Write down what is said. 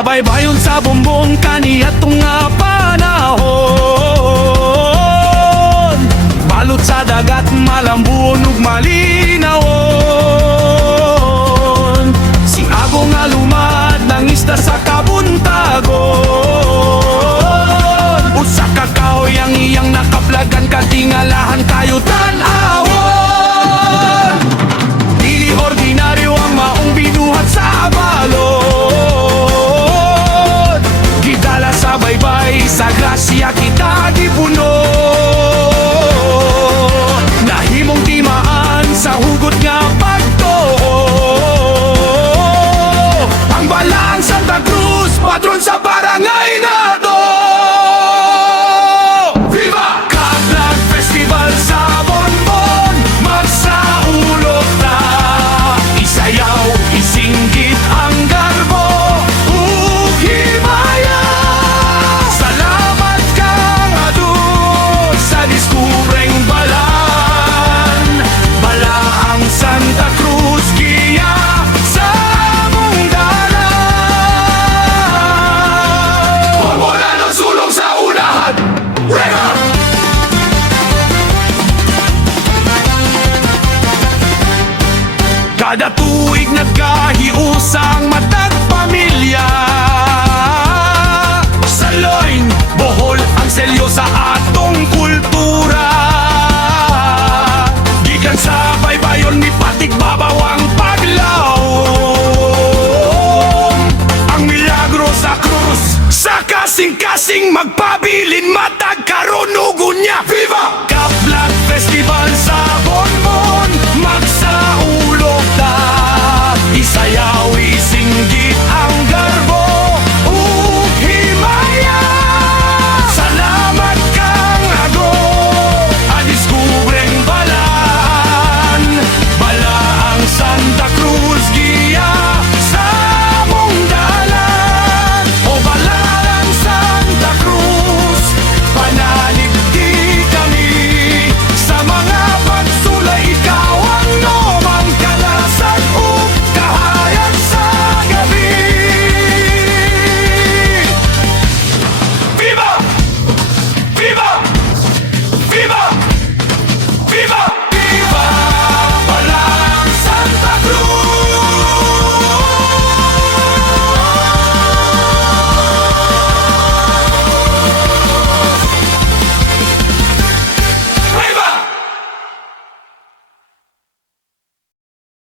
sa baybayon sa bumbong kaniyatong nga panahon. Balot sa dagat malambun ug malinawon. Si Ago nga lumad ng isda sa kabuntagon. Usa ka kahoy ang iyang nakaplagan, katingalahan tayo tanawon. Dili ordinaryo ang maong binuhat sa balod. Gidala sa baybay, sa grasya kita gipuno. Nahimong timaan sa hugot nga pagtuo. Ang balang Santa Cruz, patron sa barangay nato. Viva! Kablag Festival sa Bonbon, magsaulog na. Isayaw, isinggit ang garbo, ug himaya. Salamat kang adun sa diskubreng balan. Bala ang Santa Cruz, giya sa among dalan. Wala ng sulong sa unahan. River! Kada tuig nagkahiusang matag pamilya. Sa loin, Bohol ang selyo sa atong kultura. Gikan sa baybayon ni Patig Babaw ang paglaom. Ang milagro sa krus, sa kasing-kasing magpabilin matag karon ug unya. Viva! Kablag Festival sa Bonbon, magsa